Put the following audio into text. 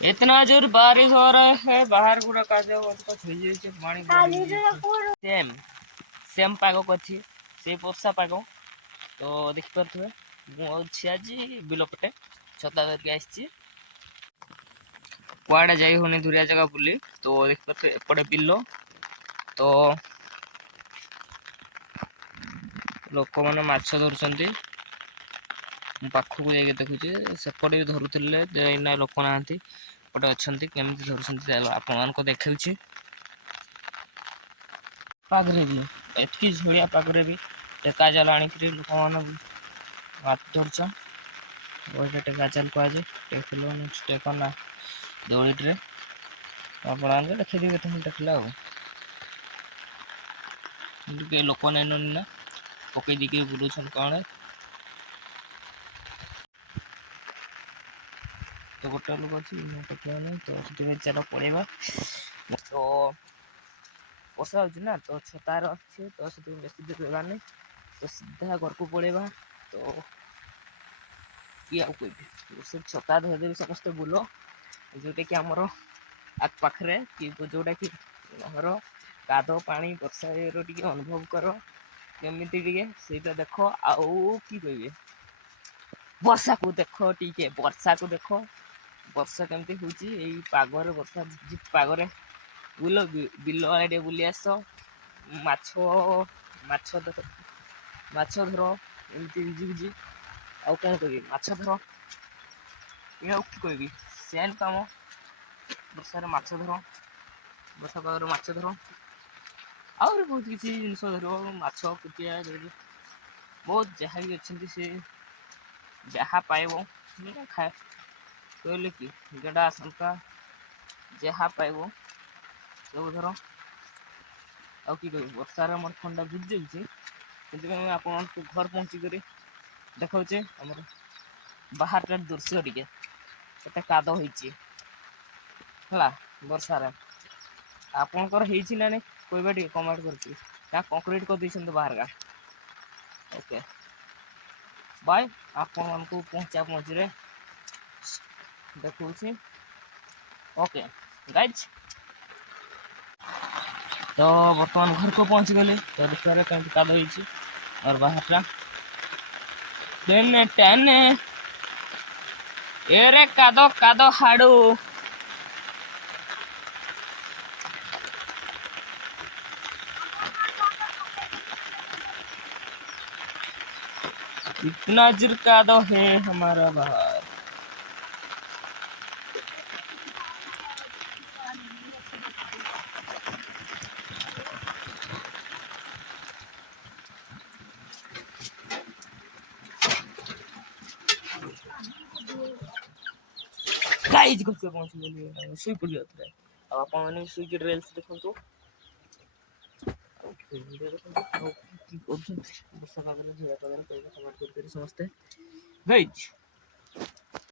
इतना जोर बारिश हो रहा है बाहर पूरा काजे पानी सेम सेम पाग अच्छी से वर्षा पाग तो देखिपे मुझे आज बिल पटे छता धरिक आसी कुआड़े जाई होनी दूरिया जगह बुली तो देखिपे एपटे बिल तो लोक मैंने माछ धरुंच पाखक जाइए देखुचे सेपटे भी धरुले लोक ना पटे अच्छा केमी धरुं आप देखा पागरे भी एतकी झुड़िया पागरे भी टेका जाल आनिक लोक मैंने माछ धरछ टेका जाल कहुए टेक ना दौड़े आप देखी टेकला लोक नाइन ना पकई दिखे बुलून कौन तो गोटे लोक अच्छी तो चल पड़ेगा तो वर्षा हो तो छतार अच्छे तो बेसी दूर रहा नहीं तो सीधा घर को पड़ेगा तो किए कह छता धरदे समस्त बुल जोटा कि आमर आख पाखे कि जोटा कि आमर काद पानी वर्षा टे अनुभव कर केमी टे देख आउ कि कहे वर्षा को देख टे वर्षा को देख वर्षा केमती हूँ पागर वर्षा झिप पागर बुल बिल आड़े बुली आस माछ धर एमती भिजी भिजी आउ कौन कह माछ धर ये कह सेम कम वर्षा माछ धर वर्षा पागर माछ धर आहरी बहुत किसी जिन धर माछ पुटिया बहुत जहाँ भी अच्छे सी जहाँ पाइब खाए कहले कि गड़ा शंका जहाँ पाइब सब धर आ कि कह वर्षार मोर थंडा भिज जाऊँगी आप घर पहुँचिक देखा आम बाहर दृश्य टे काद हो वर्षार आपणकर ना नहीं कहबा टे कमेंट कर कंक्रीट कर दी बाहर का ओके बाय आपण को पहुँचा मझे देखा ओके गाइज तो बर्तमान घर को पहुँच गली तो देखिए कहीं काद हो और बाहर टेन टेन एरे कादो कादो हाड़ू इतना जोर कादो है हमारा बाहर गाइज घर को पहुँच गली शुई पड़ी जाता है आप शुई रील्स देखो वर्षा पाग झील पाग समस्ते गाइज